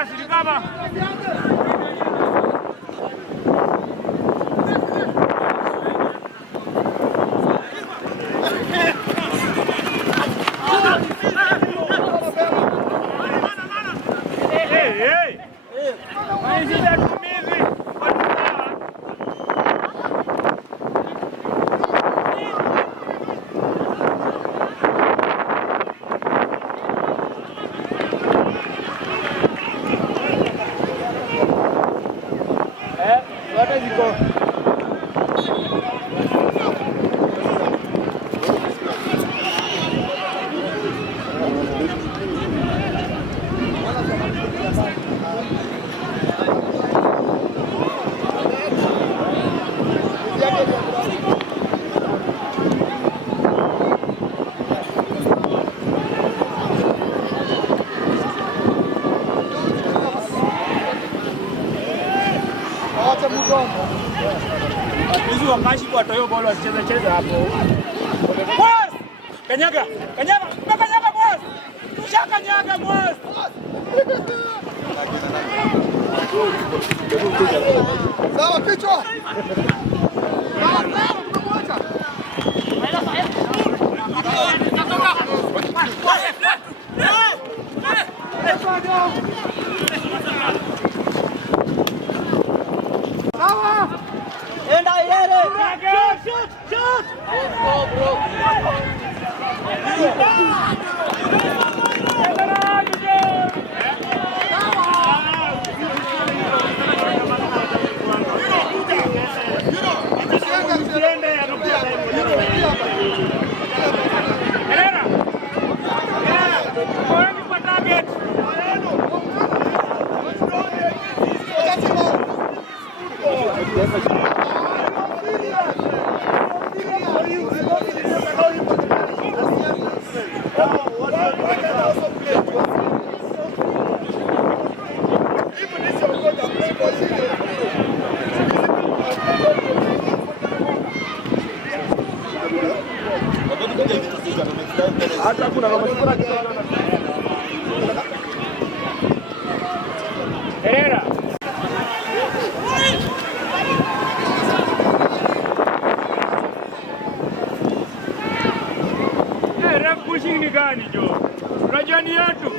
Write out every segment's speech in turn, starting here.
basi ni kama wakashi kwa toyo bolo wasicheza hapo. Boss! Kanyaga! Kanyaga! Kanyaga boss! Tushakanyaga boss! Sawa kichwa! Sawa pamoja! Natoka! Sawa! Enda yere! Shoot! Shoot! Go bro! Hata kuna Herrera. Ref pushing ni gani jo? Rajani yetu.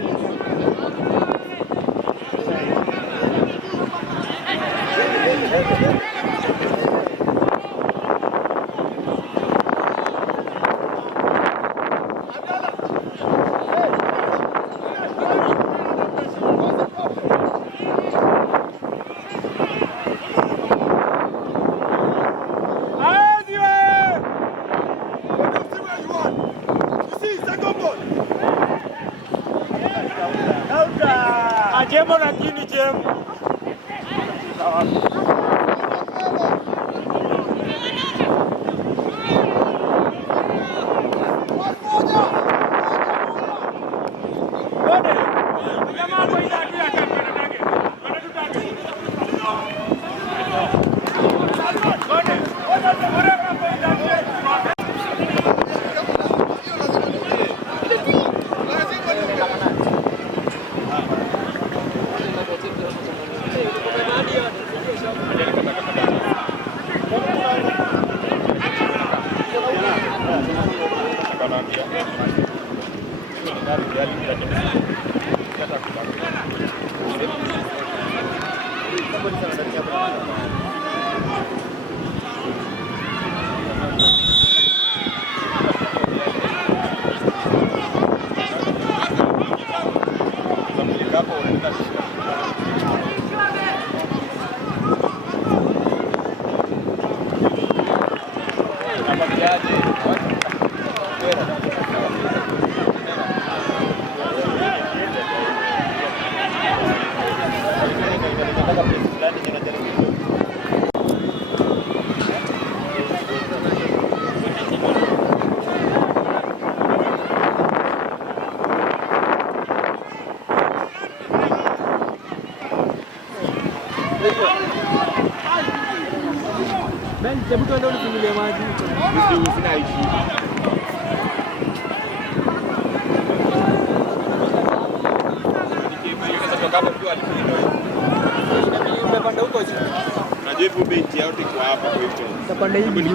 Jemo lakini jemo. Ben, hebu tuende unifungulie maji. Sina ishi. Nikitoka hapo Umepanda huko juu. Najua hivyo beti yote kwa hapa kwa hiyo. Utapanda hivi.